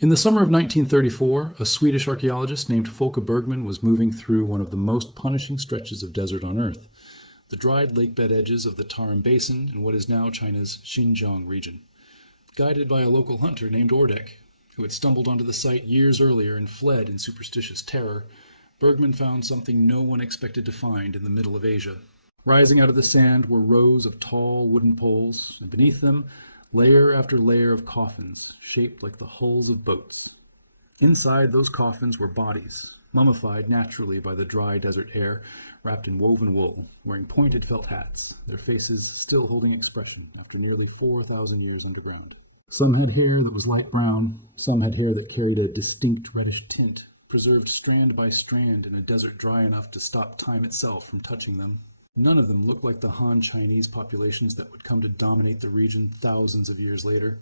In the summer of 1934, a Swedish archaeologist named Folke Bergman was moving through one of the most punishing stretches of desert on Earth, the dried lakebed edges of the Tarim Basin in what is now China's Xinjiang region. Guided by a local hunter named Ordek, who had stumbled onto the site years earlier and fled in superstitious terror, Bergman found something no one expected to find in the middle of Asia. Rising out of the sand were rows of tall wooden poles, and beneath them, layer after layer of coffins, shaped like the hulls of boats. Inside those coffins were bodies, mummified naturally by the dry desert air, wrapped in woven wool, wearing pointed felt hats, their faces still holding expression after nearly 4,000 years underground. Some had hair that was light brown, some had hair that carried a distinct reddish tint, preserved strand by strand in a desert dry enough to stop time itself from touching them. None of them looked like the Han Chinese populations that would come to dominate the region thousands of years later.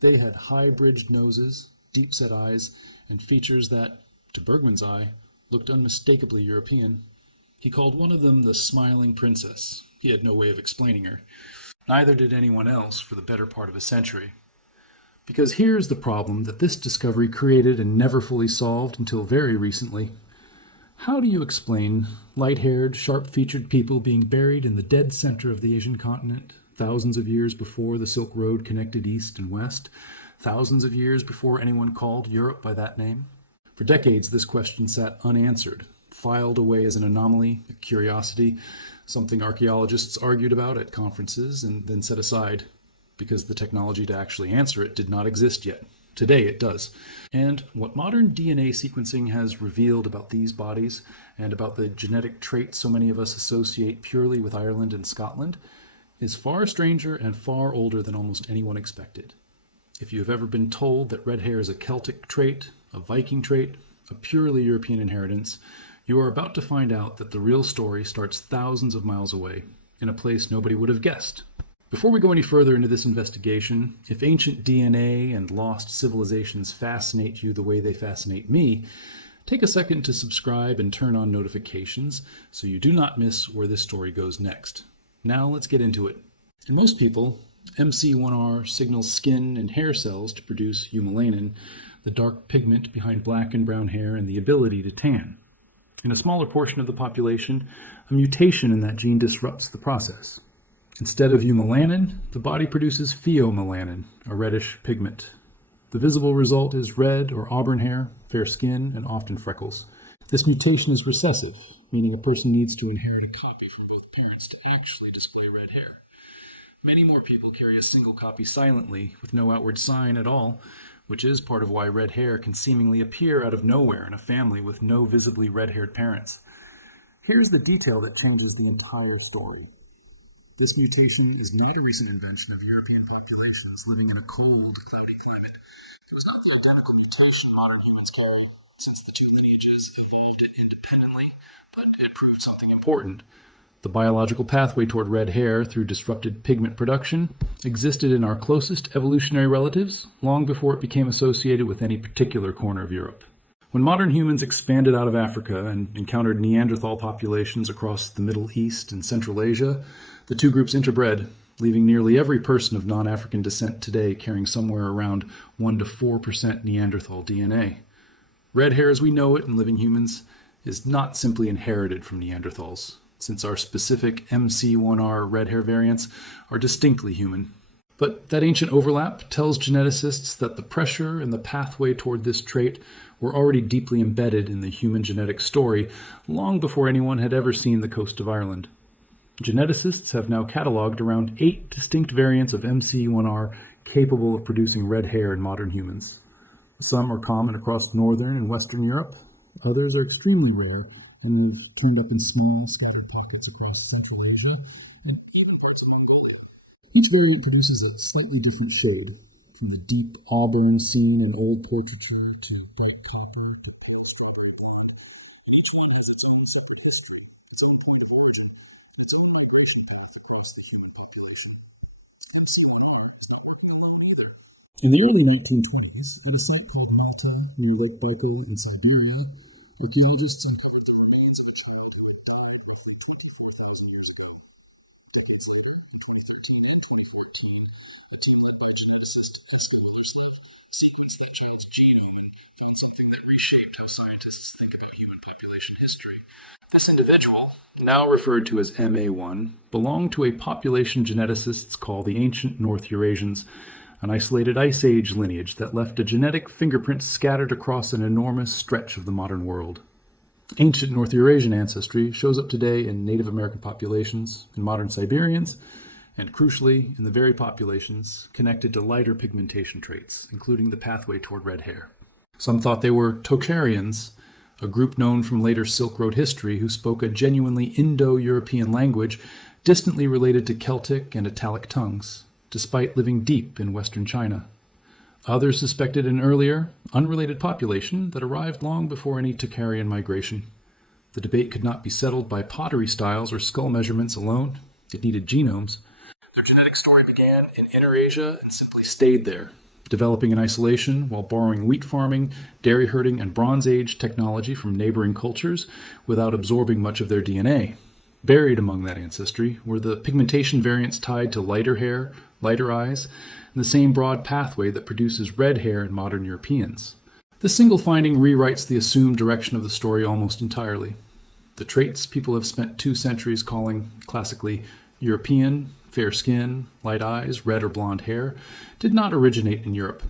They had high-bridged noses, deep-set eyes, and features that, to Bergman's eye, looked unmistakably European. He called one of them the Smiling Princess. He had no way of explaining her. Neither did anyone else for the better part of a century. Because here's the problem that this discovery created and never fully solved until very recently. How do you explain light-haired, sharp-featured people being buried in the dead center of the Asian continent, thousands of years before the Silk Road connected east and west, thousands of years before anyone called Europe by that name? For decades, this question sat unanswered, filed away as an anomaly, a curiosity, something archaeologists argued about at conferences and then set aside, because the technology to actually answer it did not exist yet. Today it does. And what modern DNA sequencing has revealed about these bodies and about the genetic traits so many of us associate purely with Ireland and Scotland is far stranger and far older than almost anyone expected. If you have ever been told that red hair is a Celtic trait, a Viking trait, a purely European inheritance, you are about to find out that the real story starts thousands of miles away, in a place nobody would have guessed. Before we go any further into this investigation, if ancient DNA and lost civilizations fascinate you the way they fascinate me, take a second to subscribe and turn on notifications so you do not miss where this story goes next. Now let's get into it. In most people, MC1R signals skin and hair cells to produce eumelanin, the dark pigment behind black and brown hair and the ability to tan. In a smaller portion of the population, a mutation in that gene disrupts the process. Instead of eumelanin, the body produces pheomelanin, a reddish pigment. The visible result is red or auburn hair, fair skin, and often freckles. This mutation is recessive, meaning a person needs to inherit a copy from both parents to actually display red hair. Many more people carry a single copy silently, with no outward sign at all, which is part of why red hair can seemingly appear out of nowhere in a family with no visibly red-haired parents. Here's the detail that changes the entire story. This mutation is not a recent invention of European populations living in a cold, cloudy climate. It was not the identical mutation modern humans carry, since the two lineages evolved it independently, but it proved something important. The biological pathway toward red hair through disrupted pigment production existed in our closest evolutionary relatives long before it became associated with any particular corner of Europe. When modern humans expanded out of Africa and encountered Neanderthal populations across the Middle East and Central Asia, the two groups interbred, leaving nearly every person of non-African descent today carrying somewhere around 1 to 4% Neanderthal DNA. Red hair as we know it in living humans is not simply inherited from Neanderthals, since our specific MC1R red hair variants are distinctly human. But that ancient overlap tells geneticists that the pressure and the pathway toward this trait were already deeply embedded in the human genetic story long before anyone had ever seen the coast of Ireland. Geneticists have now cataloged around 8 distinct variants of MC1R capable of producing red hair in modern humans. Some are common across northern and western Europe, others are extremely rare and have turned up in small, scattered pockets across Central Asia and other parts of Mongolia. Each variant produces a slightly different shade, from the deep auburn seen in old portraiture to bright copper to pale strawberry blood. Each one has its own separate history, its own plant of origin, and its own migration path across the human population. MC1R is not living alone either. In the early 1920s, at a site called Malta, near Lake Baikal in Siberia, archaeologists uncovered This individual, now referred to as MA1, belonged to a population geneticists call the Ancient North Eurasians, an isolated Ice Age lineage that left a genetic fingerprint scattered across an enormous stretch of the modern world. Ancient North Eurasian ancestry shows up today in Native American populations, in modern Siberians, and crucially, in the very populations connected to lighter pigmentation traits, including the pathway toward red hair. Some thought they were Tocharians, a group known from later Silk Road history who spoke a genuinely Indo-European language distantly related to Celtic and Italic tongues, despite living deep in western China. Others suspected an earlier, unrelated population that arrived long before any Tocharian migration. The debate could not be settled by pottery styles or skull measurements alone. It needed genomes. Their genetic story began in Inner Asia and simply stayed there, developing in isolation while borrowing wheat farming, dairy herding, and Bronze Age technology from neighboring cultures without absorbing much of their DNA. Buried among that ancestry were the pigmentation variants tied to lighter hair, lighter eyes, and the same broad pathway that produces red hair in modern Europeans. This single finding rewrites the assumed direction of the story almost entirely. The traits people have spent 2 centuries calling classically European, fair skin, light eyes, red or blonde hair, did not originate in Europe.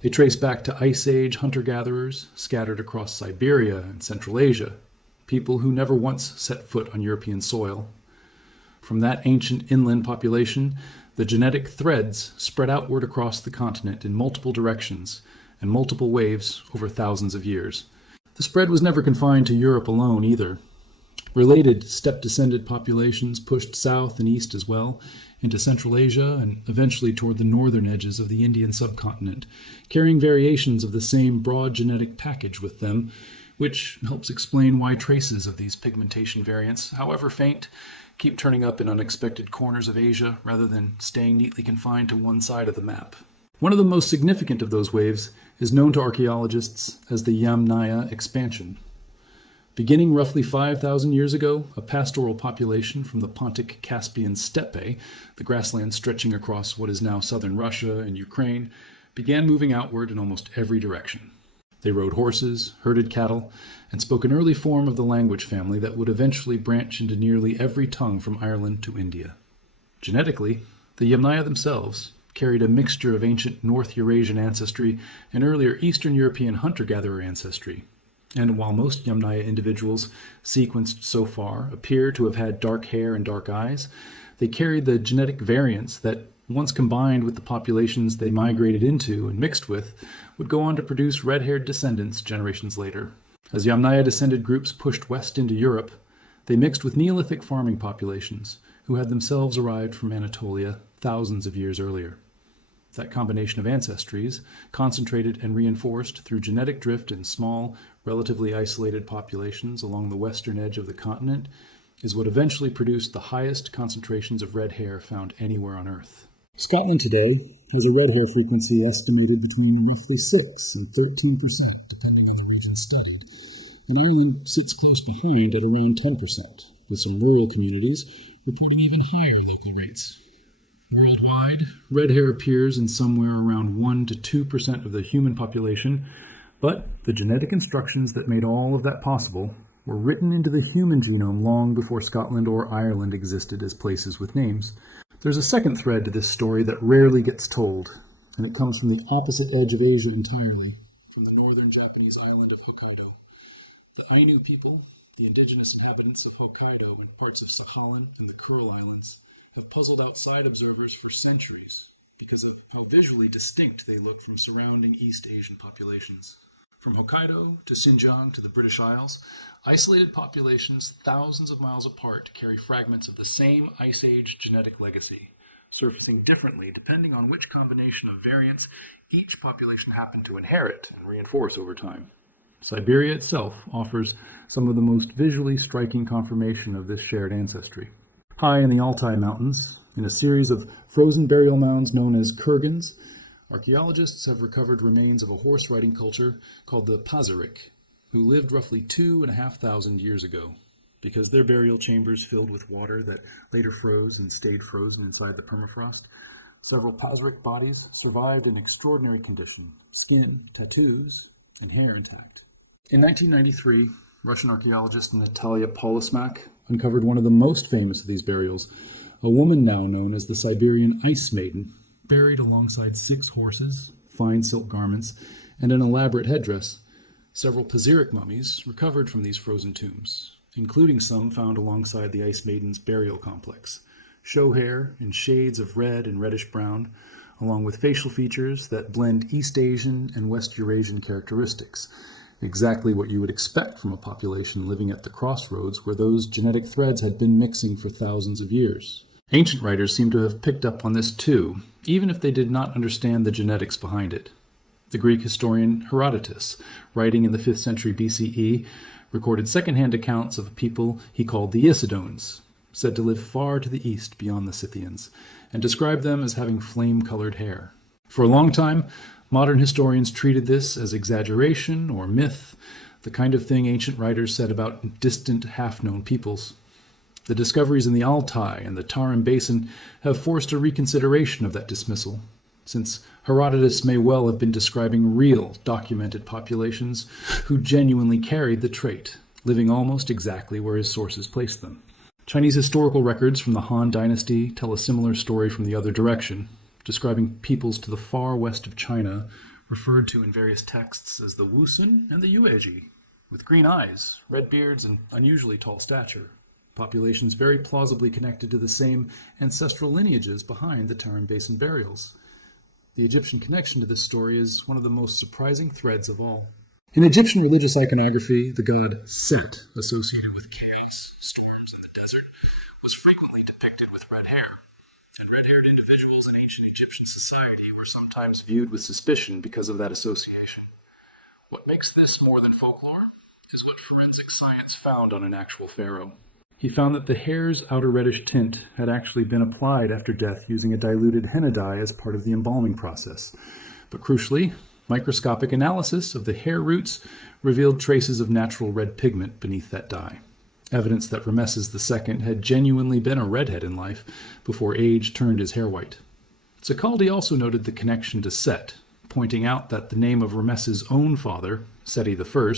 They trace back to Ice Age hunter-gatherers scattered across Siberia and Central Asia, people who never once set foot on European soil. From that ancient inland population, the genetic threads spread outward across the continent in multiple directions and multiple waves over thousands of years. The spread was never confined to Europe alone either. Related steppe-descended populations pushed south and east as well, into Central Asia and eventually toward the northern edges of the Indian subcontinent, carrying variations of the same broad genetic package with them, which helps explain why traces of these pigmentation variants, however faint, keep turning up in unexpected corners of Asia rather than staying neatly confined to one side of the map. One of the most significant of those waves is known to archaeologists as the Yamnaya expansion. Beginning roughly 5,000 years ago, a pastoral population from the Pontic-Caspian steppe, the grasslands stretching across what is now southern Russia and Ukraine, began moving outward in almost every direction. They rode horses, herded cattle, and spoke an early form of the language family that would eventually branch into nearly every tongue from Ireland to India. Genetically, the Yamnaya themselves carried a mixture of ancient North Eurasian ancestry and earlier Eastern European hunter-gatherer ancestry. And while most Yamnaya individuals sequenced so far appear to have had dark hair and dark eyes, they carried the genetic variants that, once combined with the populations they migrated into and mixed with, would go on to produce red-haired descendants generations later. As Yamnaya-descended groups pushed west into Europe, they mixed with Neolithic farming populations, who had themselves arrived from Anatolia thousands of years earlier. That combination of ancestries, concentrated and reinforced through genetic drift in small, relatively isolated populations along the western edge of the continent, is what eventually produced the highest concentrations of red hair found anywhere on Earth. Scotland today has a red hair frequency estimated between roughly 6 and 13%, depending on the region studied, and Ireland sits close behind at around 10%, with some rural communities reporting even higher local rates. Worldwide, red hair appears in somewhere around 1 to 2% of the human population, but the genetic instructions that made all of that possible were written into the human genome long before Scotland or Ireland existed as places with names. There's a second thread to this story that rarely gets told, and it comes from the opposite edge of Asia entirely, from the northern Japanese island of Hokkaido. The Ainu people, the indigenous inhabitants of Hokkaido and parts of Sakhalin and the Kuril Islands, have puzzled outside observers for centuries because of how visually distinct they look from surrounding East Asian populations. From Hokkaido to Xinjiang to the British Isles, isolated populations thousands of miles apart carry fragments of the same Ice Age genetic legacy, surfacing differently depending on which combination of variants each population happened to inherit and reinforce over time. Siberia itself offers some of the most visually striking confirmation of this shared ancestry. High in the Altai Mountains, in a series of frozen burial mounds known as kurgans, archaeologists have recovered remains of a horse-riding culture called the Pazyryk, who lived roughly 2,500 years ago. Because their burial chambers filled with water that later froze and stayed frozen inside the permafrost, several Pazyryk bodies survived in extraordinary condition, skin, tattoos, and hair intact. In 1993, Russian archaeologist Natalia Polismak uncovered one of the most famous of these burials, a woman now known as the Siberian Ice Maiden, buried alongside 6 horses, fine silk garments, and an elaborate headdress. Several Pazyryk mummies recovered from these frozen tombs, including some found alongside the Ice Maiden's burial complex. Show hair in shades of red and reddish-brown, along with facial features that blend East Asian and West Eurasian characteristics, exactly what you would expect from a population living at the crossroads where those genetic threads had been mixing for thousands of years. Ancient writers seem to have picked up on this too, even if they did not understand the genetics behind it. The Greek historian Herodotus, writing in the 5th century BCE, recorded second-hand accounts of a people he called the Isidones, said to live far to the east beyond the Scythians, and described them as having flame-colored hair. For a long time, modern historians treated this as exaggeration or myth, the kind of thing ancient writers said about distant, half-known peoples. The discoveries in the Altai and the Tarim Basin have forced a reconsideration of that dismissal, since Herodotus may well have been describing real, documented populations who genuinely carried the trait, living almost exactly where his sources placed them. Chinese historical records from the Han Dynasty tell a similar story from the other direction, describing peoples to the far west of China, referred to in various texts as the Wusun and the Yuezhi, with green eyes, red beards, and unusually tall stature. Populations very plausibly connected to the same ancestral lineages behind the Tarim Basin burials. The Egyptian connection to this story is one of the most surprising threads of all. In Egyptian religious iconography, the god Set, associated with chaos, storms, and the desert, was frequently depicted with red hair. And red-haired individuals in ancient Egyptian society were sometimes viewed with suspicion because of that association. What makes this more than folklore is what forensic science found on an actual pharaoh. He found that the hair's outer reddish tint had actually been applied after death using a diluted henna dye as part of the embalming process. But crucially, microscopic analysis of the hair roots revealed traces of natural red pigment beneath that dye, evidence that Rameses II had genuinely been a redhead in life before age turned his hair white. Tsakaldi also noted the connection to Set, pointing out that the name of Ramesses' own father, Seti I,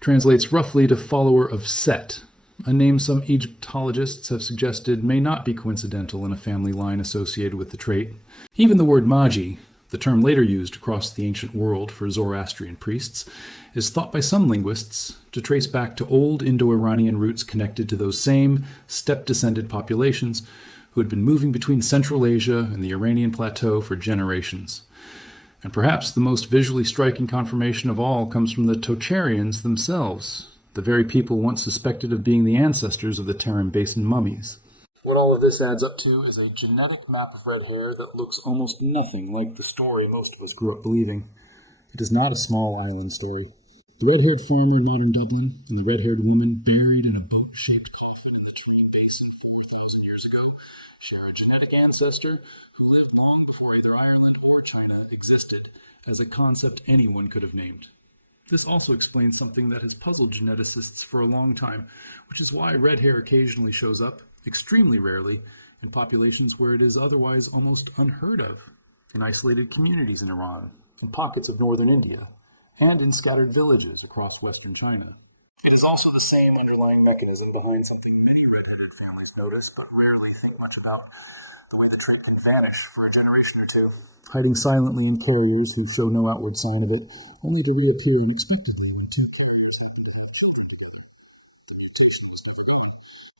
translates roughly to follower of Set, a name some Egyptologists have suggested may not be coincidental in a family line associated with the trait. Even the word Magi, the term later used across the ancient world for Zoroastrian priests, is thought by some linguists to trace back to old Indo-Iranian roots connected to those same steppe-descended populations who had been moving between Central Asia and the Iranian plateau for generations. And perhaps the most visually striking confirmation of all comes from the Tocharians themselves, the very people once suspected of being the ancestors of the Tarim Basin mummies. What all of this adds up to is a genetic map of red hair that looks almost nothing like the story most of us grew up believing. It is not a small island story. The red-haired farmer in modern Dublin and the red-haired woman buried in a boat-shaped coffin in the Tarim Basin 4,000 years ago share a genetic ancestor who lived long before either Ireland or China existed as a concept anyone could have named. This also explains something that has puzzled geneticists for a long time, which is why red hair occasionally shows up, extremely rarely, in populations where it is otherwise almost unheard of, in isolated communities in Iran, in pockets of northern India, and in scattered villages across western China. It is also the same underlying mechanism behind something many red-headed families notice, but rarely think much about: the way the trait can vanish for a generation or two, hiding silently in carriers who show no outward sign of it, only to reappear unexpectedly when two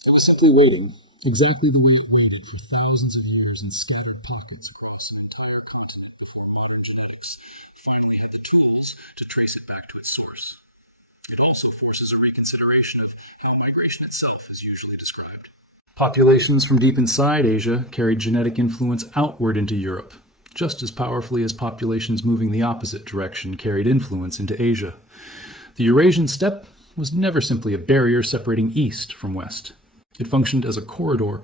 it was simply waiting, exactly the way it waited for thousands of years in scattered pockets across the entire continent before modern genetics finally had the tools to trace it back to its source. It also forces a reconsideration of how migration itself is usually described. Populations from deep inside Asia carried genetic influence outward into Europe, just as powerfully as populations moving the opposite direction carried influence into Asia. The Eurasian steppe was never simply a barrier separating east from west. It functioned as a corridor,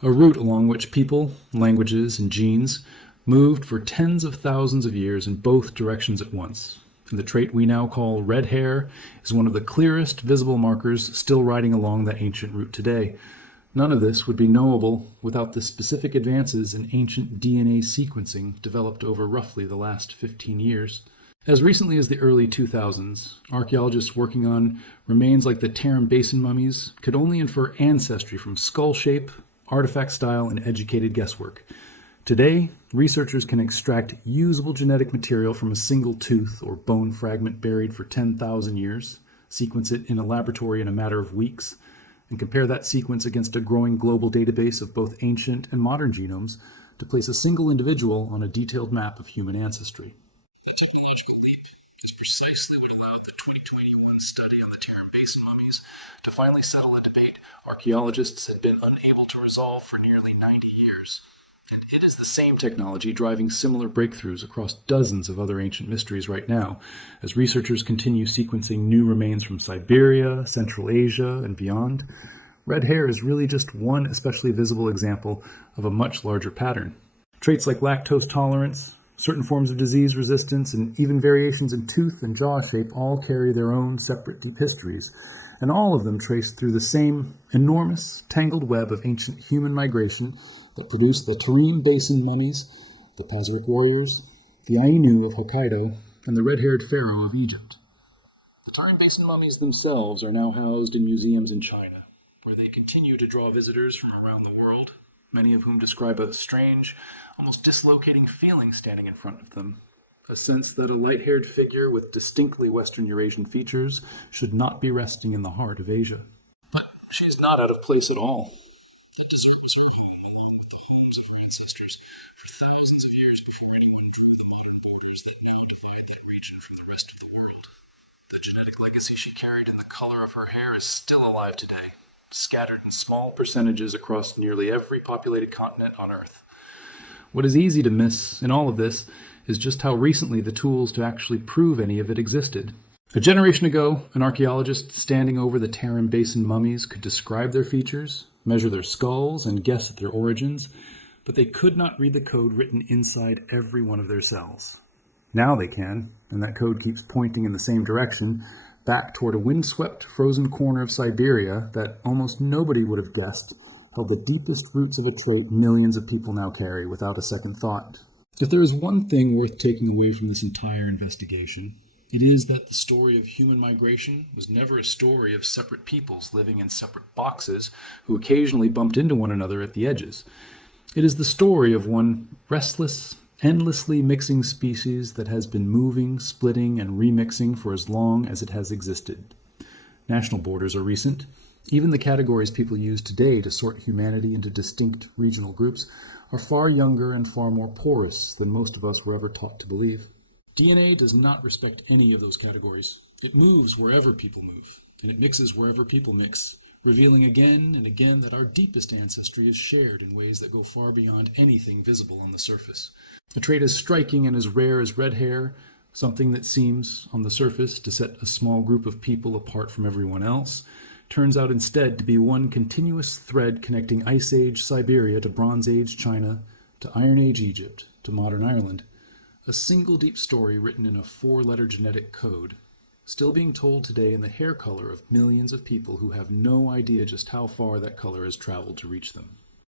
a route along which people, languages, and genes moved for tens of thousands of years in both directions at once. And the trait we now call red hair is one of the clearest visible markers still riding along that ancient route today. None of this would be knowable without the specific advances in ancient DNA sequencing developed over roughly the last 15 years. As recently as the early 2000s, archaeologists working on remains like the Tarim Basin mummies could only infer ancestry from skull shape, artifact style, and educated guesswork. Today, researchers can extract usable genetic material from a single tooth or bone fragment buried for 10,000 years, sequence it in a laboratory in a matter of weeks, and compare that sequence against a growing global database of both ancient and modern genomes to place a single individual on a detailed map of human ancestry. The technological leap is precisely what allowed the 2021 study on the Tarim Basin mummies to finally settle a debate archaeologists had been unable to resolve for nearly 90 years. And it is the same technology driving similar breakthroughs across dozens of other ancient mysteries right now, as researchers continue sequencing new remains from Siberia, Central Asia, and beyond. Red hair is really just one especially visible example of a much larger pattern. Traits like lactose tolerance, certain forms of disease resistance, and even variations in tooth and jaw shape all carry their own separate deep histories, and all of them trace through the same enormous, tangled web of ancient human migration that produced the Tarim Basin mummies, the Pazyryk warriors, the Ainu of Hokkaido, and the red-haired pharaoh of Egypt. The Tarim Basin mummies themselves are now housed in museums in China, where they continue to draw visitors from around the world, many of whom describe a strange, almost dislocating feeling standing in front of them, a sense that a light-haired figure with distinctly Western Eurasian features should not be resting in the heart of Asia. But she is not out of place at all. The deserts are home along with the homes of her ancestors for thousands of years before anyone drew the modern borders that now divide that region from the rest of the world. The genetic legacy she carried in the color of her hair is still alive today, scattered in small percentages across nearly every populated continent on Earth. What is easy to miss in all of this is just how recently the tools to actually prove any of it existed. A generation ago, an archaeologist standing over the Tarim Basin mummies could describe their features, measure their skulls, and guess at their origins, but they could not read the code written inside every one of their cells. Now they can, and that code keeps pointing in the same direction, back toward a windswept, frozen corner of Siberia that almost nobody would have guessed held the deepest roots of a trait millions of people now carry without a second thought. If there is one thing worth taking away from this entire investigation, it is that the story of human migration was never a story of separate peoples living in separate boxes who occasionally bumped into one another at the edges. It is the story of one restless, endlessly mixing species that has been moving, splitting, and remixing for as long as it has existed. National borders are recent. Even the categories people use today to sort humanity into distinct regional groups are far younger and far more porous than most of us were ever taught to believe. DNA does not respect any of those categories. It moves wherever people move, and it mixes wherever people mix, revealing again and again that our deepest ancestry is shared in ways that go far beyond anything visible on the surface. A trait as striking and as rare as red hair, something that seems, on the surface, to set a small group of people apart from everyone else, turns out instead to be one continuous thread connecting Ice Age Siberia to Bronze Age China, to Iron Age Egypt, to modern Ireland. A single deep story written in a 4-letter genetic code, still being told today in the hair color of millions of people who have no idea just how far that color has traveled to reach them.